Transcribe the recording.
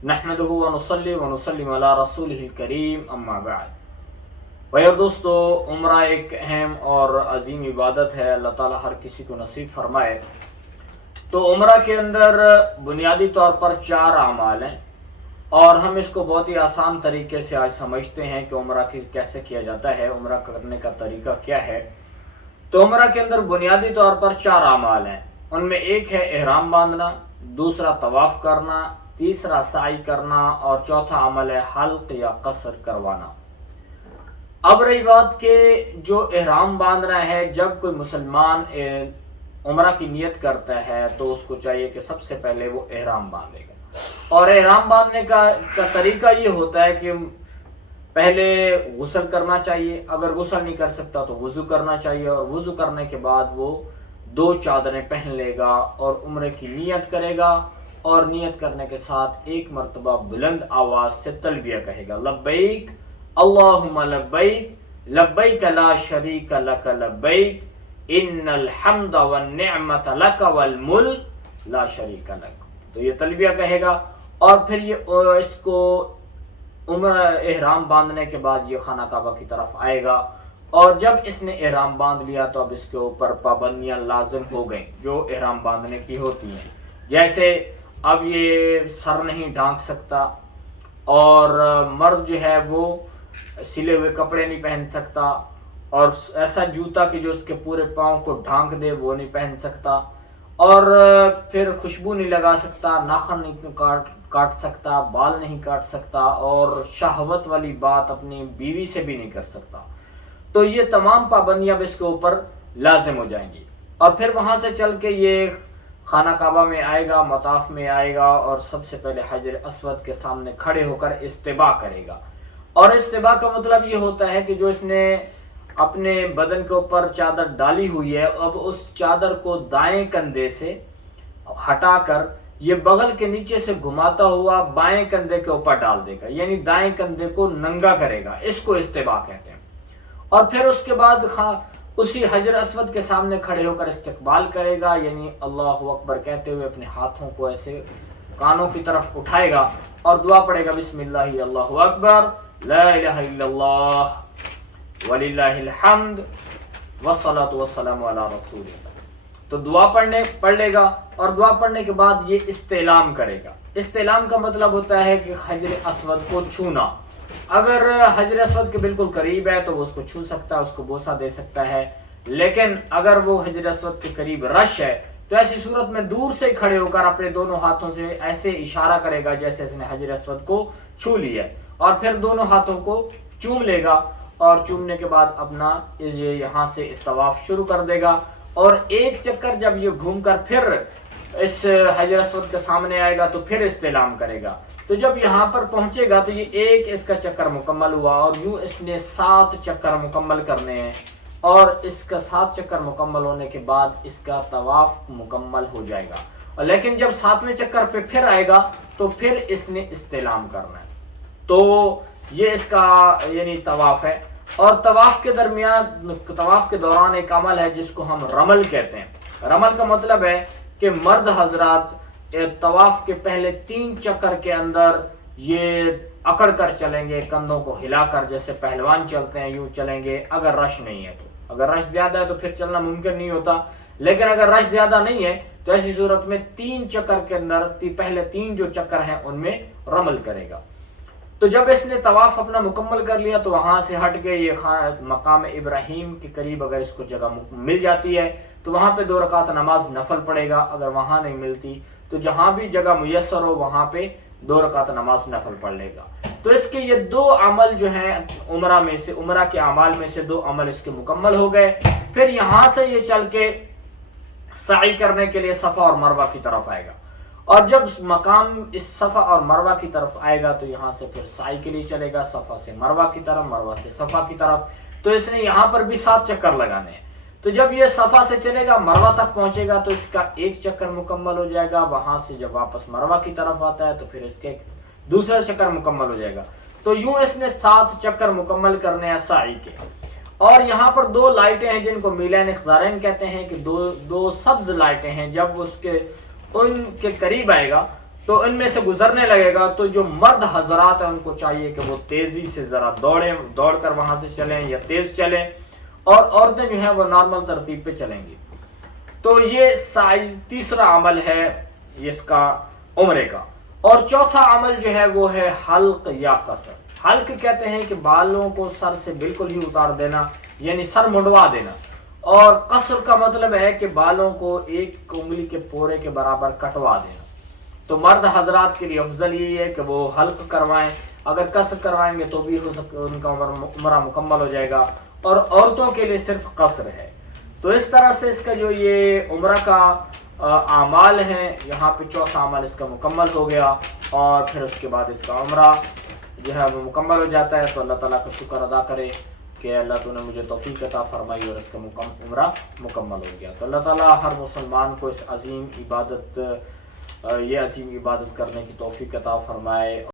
نحمدہ ونصلی ونسلم علی رسولہ الکریم اما بعد۔ بھائی اور دوستو، عمرہ ایک اہم اور عظیم عبادت ہے، اللہ تعالیٰ ہر کسی کو نصیب فرمائے۔ تو عمرہ کے اندر بنیادی طور پر 4 اعمال ہیں، اور ہم اس کو بہت ہی آسان طریقے سے آج سمجھتے ہیں کہ عمرہ کیسے کیا جاتا ہے، عمرہ کرنے کا طریقہ کیا ہے۔ تو عمرہ کے اندر بنیادی طور پر 4 اعمال ہیں، ان میں ایک ہے احرام باندھنا، دوسرا طواف کرنا، تیسرا سعی کرنا، اور چوتھا عمل ہے حلق یا قصر کروانا۔ اب رہی بات کہ جو احرام باندھنا ہے، جب کوئی مسلمان عمرہ کی نیت کرتا ہے تو اس کو چاہیے کہ سب سے پہلے وہ احرام باندھے گا، اور احرام باندھنے کا طریقہ یہ ہوتا ہے کہ پہلے غسل کرنا چاہیے، اگر غسل نہیں کر سکتا تو وضو کرنا چاہیے، اور وضو کرنے کے بعد وہ 2 چادریں پہن لے گا اور عمرے کی نیت کرے گا، اور نیت کرنے کے ساتھ ایک مرتبہ بلند آواز سے تلبیہ کہے گا، لبیک اللہم لبیک لبیک لا شریک لک لبیک ان الحمد والنعمت لک والملک لا شریک لک۔ تو یہ تلبیہ کہے گا، اور پھر یہ اس کو عمرہ احرام باندھنے کے بعد یہ خانہ کعبہ کی طرف آئے گا، اور جب اس نے احرام باندھ لیا تو اب اس کے اوپر پابندیاں لازم ہو گئیں جو احرام باندھنے کی ہوتی ہیں، جیسے اب یہ سر نہیں ڈھانک سکتا، اور مرد جو ہے وہ سلے ہوئے کپڑے نہیں پہن سکتا، اور ایسا جوتا کہ جو اس کے پورے پاؤں کو ڈھانک دے وہ نہیں پہن سکتا، اور پھر خوشبو نہیں لگا سکتا، ناخن نہیں کاٹ سکتا، بال نہیں کاٹ سکتا، اور شہوت والی بات اپنی بیوی سے بھی نہیں کر سکتا۔ تو یہ تمام پابندیاں اب اس کے اوپر لازم ہو جائیں گی، اور پھر وہاں سے چل کے یہ خانہ کعبہ میں آئے گا، مطاف میں آئے گا، اور سب سے پہلے حجر اسود کے سامنے کھڑے ہو کر استباء کرے گا۔ اور استباء کا مطلب یہ ہوتا ہے کہ جو اس نے اپنے بدن کے اوپر چادر ڈالی ہوئی ہے، اب اس چادر کو دائیں کندھے سے ہٹا کر یہ بغل کے نیچے سے گھماتا ہوا بائیں کندھے کے اوپر ڈال دے گا، یعنی دائیں کندھے کو ننگا کرے گا، اس کو استباء کہتے ہیں۔ اور پھر اس کے بعد اسی حجر اسود کے سامنے کھڑے ہو کر استقبال کرے گا، یعنی اللہ اکبر کہتے ہوئے اپنے ہاتھوں کو ایسے کانوں کی طرف اٹھائے گا اور دعا پڑے گا، بسم اللہ اللہ اکبر لا الہ الا اللہ وللہ الحمد والصلاۃ والسلام علی رسول اللہ۔ تو دعا پڑھ لے گا، اور دعا پڑھنے کے بعد یہ استعلام کرے گا۔ استعلام کا مطلب ہوتا ہے کہ حجر اسود کو چھونا۔ اگر حجر اسود کے بالکل قریب ہے تو وہ اس کو چھو سکتا ہے، اس کو بوسہ دے سکتا ہے، لیکن اگر وہ حجر اسود کے قریب رش ہے تو ایسی صورت میں دور سے کھڑے ہو کر اپنے دونوں ہاتھوں سے ایسے اشارہ کرے گا جیسے اس نے حجر اسود کو چھو لیا ہے، اور پھر دونوں ہاتھوں کو چوم لے گا، اور چومنے کے بعد اپنا یہاں سے طواف شروع کر دے گا، اور ایک چکر جب یہ گھوم کر پھر اس حجر اسود کے سامنے آئے گا تو پھر استعلام کرے گا۔ تو جب یہاں پر پہنچے گا تو یہ ایک اس کا چکر مکمل ہوا، اور یوں اس نے 7 چکر مکمل کرنے ہیں، اور اس کا 7 چکر مکمل ہونے کے بعد اس کا طواف مکمل ہو جائے گا، اور لیکن جب 7ویں چکر پہ پھر آئے گا تو پھر اس نے استعلام کرنا ہے۔ تو یہ اس کا یعنی طواف ہے۔ اور طواف کے دوران ایک عمل ہے جس کو ہم رمل کہتے ہیں۔ رمل کا مطلب ہے کہ مرد حضرات طواف کے پہلے 3 چکر کے اندر یہ اکڑ کر چلیں گے، کندھوں کو ہلا کر، جیسے پہلوان چلتے ہیں یوں چلیں گے، اگر رش نہیں ہے تو۔ اگر رش زیادہ ہے تو پھر چلنا ممکن نہیں ہوتا، لیکن اگر رش زیادہ نہیں ہے تو ایسی صورت میں 3 چکر کے اندر پہلے 3 جو چکر ہیں ان میں رمل کرے گا۔ تو جب اس نے طواف اپنا مکمل کر لیا تو وہاں سے ہٹ کے یہ مقام ابراہیم کے قریب اگر اس کو جگہ مل جاتی ہے تو وہاں پہ 2 رکعت نماز نفل پڑے گا، اگر وہاں نہیں ملتی تو جہاں بھی جگہ میسر ہو وہاں پہ 2 رکعت نماز نفل پڑھ لے گا۔ تو اس کے یہ 2 عمل جو ہیں عمرہ کے اعمال میں سے 2 عمل اس کے مکمل ہو گئے۔ پھر یہاں سے یہ چل کے سعی کرنے کے لیے صفا اور مروہ کی طرف آئے گا، اور جب مقام اس صفا اور مروہ کی طرف آئے گا تو یہاں سے پھر سعی کے لیے چلے گا، صفا سے مروہ کی طرف، مروہ سے صفا کی طرف۔ تو اس نے یہاں پر بھی 7 چکر لگانے ہیں۔ تو جب یہ صفا سے چلے گا مروہ تک پہنچے گا تو اس کا 1 چکر مکمل ہو جائے گا، وہاں سے جب واپس مروہ کی طرف آتا ہے تو پھر اس کے دوسرا چکر مکمل ہو جائے گا۔ تو یوں اس نے 7 چکر مکمل کرنے ہیں سعی کے۔ اور یہاں پر 2 لائٹیں ہیں جن کو میلین اخضارین کہتے ہیں، کہ دو سبز لائٹیں ہیں، جب اس کے ان کے قریب آئے گا تو ان میں سے گزرنے لگے گا، تو جو مرد حضرات ہیں ان کو چاہیے کہ وہ تیزی سے ذرا دوڑ کر وہاں سے چلیں یا تیز چلیں، اور عورتیں جو ہیں وہ نارمل ترتیب پہ چلیں گی۔ تو یہ تیسرا عمل ہے اس کا عمرے کا۔ اور چوتھا عمل جو ہے وہ ہے حلق یا قصر۔ حلق کہتے ہیں کہ بالوں کو سر سے بالکل ہی اتار دینا، یعنی سر منڈوا دینا، اور قصر کا مطلب ہے کہ بالوں کو ایک انگلی کے پورے کے برابر کٹوا دینا۔ تو مرد حضرات کے لیے افضل یہ ہے کہ وہ حلق کروائیں، اگر قصر کروائیں گے تو بھی ہو سکتا ان کا عمرہ مکمل ہو جائے گا، اور عورتوں کے لیے صرف قصر ہے۔ تو اس طرح سے اس کا جو یہ عمرہ کا اعمال ہیں، یہاں پہ چوتھا عمل اس کا مکمل ہو گیا، اور پھر اس کے بعد اس کا عمرہ جو ہے وہ مکمل ہو جاتا ہے۔ تو اللہ تعالیٰ کا شکر ادا کرے کہ اللہ تو نے مجھے توفیق عطا فرمائی اور اس کا عمرہ مکمل ہو گیا۔ تو اللہ تعالیٰ ہر مسلمان کو اس عظیم عبادت کرنے کی توفیق عطا فرمائے۔